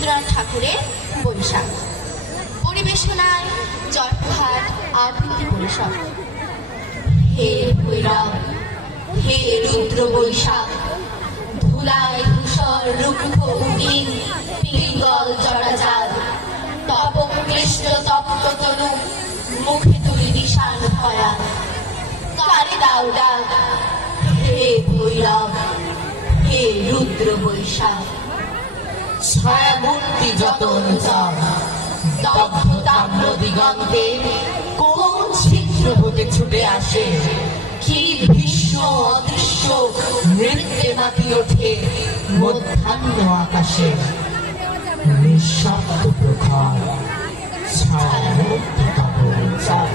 রবীন্দ্রনাথ ঠাকুরের বৈশাখ। পরিবেশনায় জয়পুরহাট আবৃত্তি পরিষদ। হে ভৈরব, হে রুদ্র বৈশাখ, ধুলায় ধূসর রুক্ষ উদিন পিঙ্গল জড়াজাল, তপ কৃষ্ণ তপ্ত তনু মুখে তুলি বিষাণ ভয়া। কারে দাও ডাক, হে ভৈরব, হে রুদ্র বৈশাখ। ছায়া মূর্তি যত অনুচার, দগ্ধ তাম্র দিগন্তে কোন ছিদ্র হতে ছুটে আসে, কি ভীষ্ম অদৃশ্য নৃত্যে মাতি ওঠে মধ্যাহ্ন আকাশে। নিঃশব্দ প্রখর ছায়া মূর্তি তব অনুচার।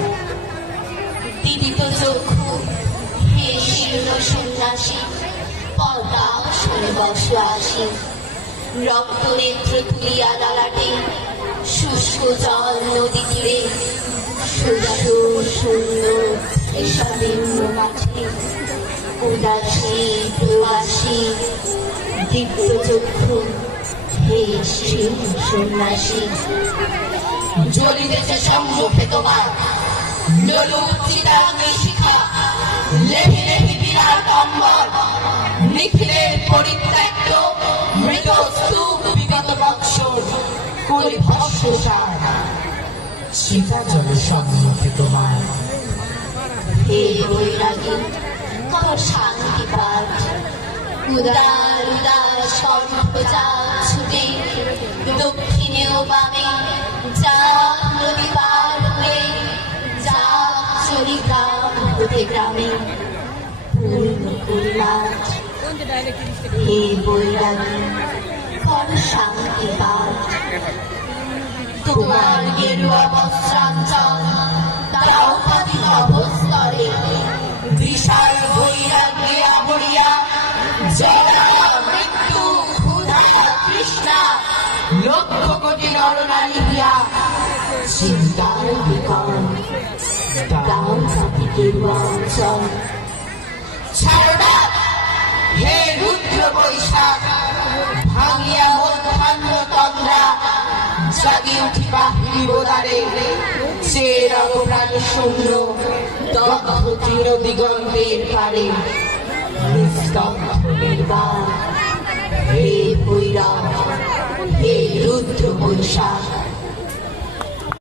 দিদিত চক্ষু, হে শীর্ণ সন্ন্যাসী, পদ্মাসনে বস আসি। রক্ত নেত্র তুলিয়া ললাটে, শুষ্ক জল নদী তীরে, শস্য শূন্য এসবিন্ন মাঠে। উদাসী প্রবাসী দীপ্ত চক্ষু, হে শীর্ণ সন্ন্যাসী। জ্বলিতেছে সম্মুখে তোমার লোলুপ চিতাগ্নি শিখা, লেহি লেহি বিরাট অম্বর, নিখিলের পরিত্যক্ত মৃত স্তূপ বিগত বৎসর করি ভস্মসার। সীতা জলে সম্মুখে তোমার। হে বৈরাগী, কর শান্তি পাঠ। উদার উদার সম্প্রজা ছুটে দক্ষিণে ও বামে, যা নদী পার হয়ে যা চলি গ্রাম হতে গ্রামে। পূর্ণ কল্যাণ, হে বৈরাগী, কর শান্তি পাঠ। তোমার গেরুয়া বস্ত্রাঞ্চল তারাও পাতি অবস্তরে, বিশাল বৈরাগ্যে আবরিয়া জরা মৃত্যু ক্ষুধা তৃষ্ণা লক্ষ কোটি নরনারী দিয়া চিন্তার বিকল দাম পাতি গেরুয়া অঞ্চল। ছাড়া হে রুদ্র বৈশাখ, ভাঙিয়া মধ্যাহ্ন তন্দ্রা, জাগি উঠি বাহিনী বোদারে, সে রগপ্রাণ শূন্য দগ্ধ তৃণ দিগন্তের পারে। নিস্তব্ধ নির্বাণ, হে ভৈরব, হে রুদ্র বৈশাখ।